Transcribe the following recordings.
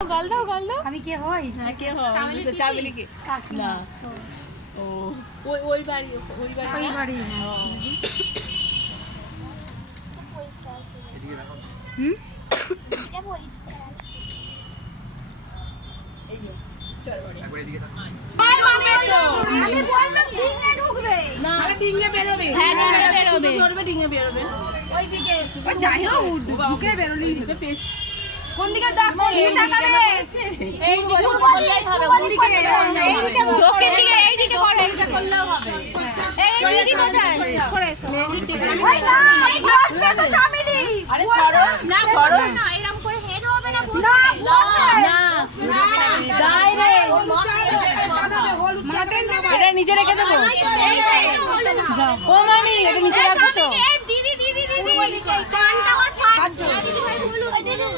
গাল দাও গাল দাও। আমি কে হই? হ্যাঁ কে হয়? চামেলি কে? কাকিমা। না ও ওই বাড়ি ওই বাড়ি। হুম এই যে চল বাড়ি একবার এদিকে তাকাও। আমি বললাম ডিঙে ঢুকবে না তাহলে ডিঙে বেরোবে। হ্যাঁ ডিঙে বেরোবে ধরবে ডিঙে বেরোবে ওইদিকে যাই হোক ঢুকে বেরোলি পেছ কোন দিকে দেখো? এই তাকাবে। এই দিকে করলেই হবে কোন দিকে? এইদিকে দক্ষিণ দিকে এইদিকে করো এইদিকে করলেও হবে এই দিদি কোথায় করে এসো ওই না এই বসবে তো চামেলি আরে সরো না সরো না এরকম করে হেড হবে না বসবে না ডাইরেক্ট জানাবে হলুদ কাটেন না ভাই। এটা নিচে রেখে দেবো যাও ও মামি এটা নিচে রাখবো তো দিদি দিদি দিদি কানটা আমার ফাটছে দিদি ভাই বলুন তোমার কোথায় যাও?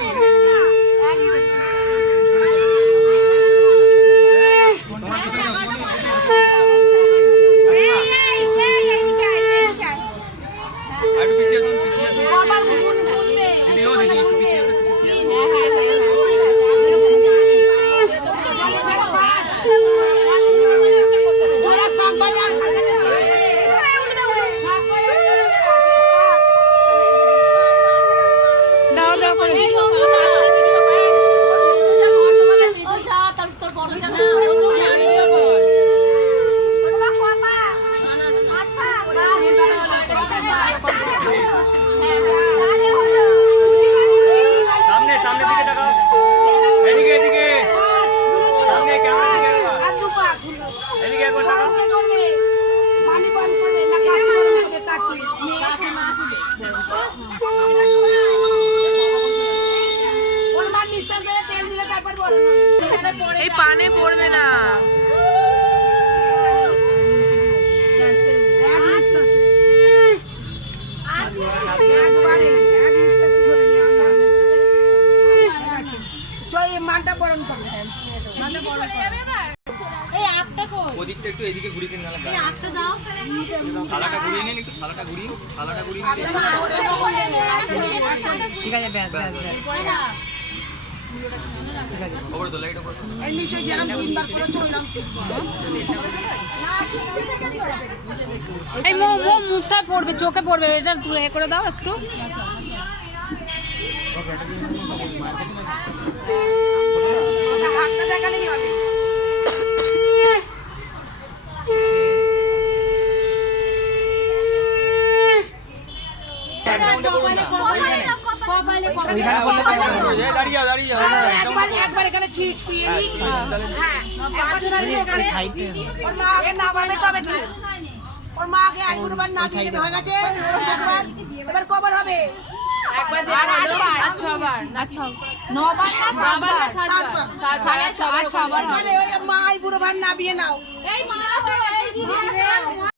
আর একটু পিছিয়ে আসুন, পিছিয়ে আসুন। বাবার গুণ গুনবে। এদিকেও দেখি, একটু পিছিয়ে আসুন, পিছিয়ে আসুন। জোড়া শাক বাজার। দাও দাও করে ভিডিও সামনে সামনে দিকে তাকাও। এদিকে এদিকে সামনে ক্যামেরা দিকে একবার। আর দু পা। এদিকে একবার তাকাও। কি করবে? পানি বন্ধ করবে না কাকি করবে কাকি। ওর মা নিঃশ্বাস ধরে তেল দিলে তারপর বড় হবে। এই পানে পড়বে না এক নিঃশ্বাসে। একবারে এক নিঃশ্বাসে ধরে নিয়ে আমরা। ঠিক আছে। চল এই মানটা বরণ করবে। ওদিকটা একটু এদিকে ঘুরিয়ে দিন নাহলে গায়ে। থালাটা ঘুরিয়ে নিন একটু, থালাটা ঘুরিয়ে নিন, থালাটা ঘুরিয়ে নিন। ঠিক আছে ব্যাস ব্যাস ব্যাস। ওপরে তোলা, এটা ওপরে তোলা। এই নিচে যেরকম তিনবার করেছে ওইরকম ঠিক এই মুখটা পড়বে চোখে পড়বে এটা তুলে করে দাও একটু হাতটা দেখালেই হবে। ব্যাকগ্রাউন্ডে করুন না। ওইখানে করলে তো হবে। এই দাঁড়িয়ে যাও, দাঁড়িয়ে যাও। একবার এখানে ছুঁয়ে নি। হ্যাঁ একবার ছুঁয়ে এখানে ওর মা আগে নামাবে তবে তো ওর মা আগে আইবুড়বার নামিয়ে হয়ে গেছে একবার এবার কবার হবে একবার আর আটবার ছবার না নবার না সাতবার সাতবার ছবার এখানে ওই মা আইবুড়বার নামিয়ে নাও এই মা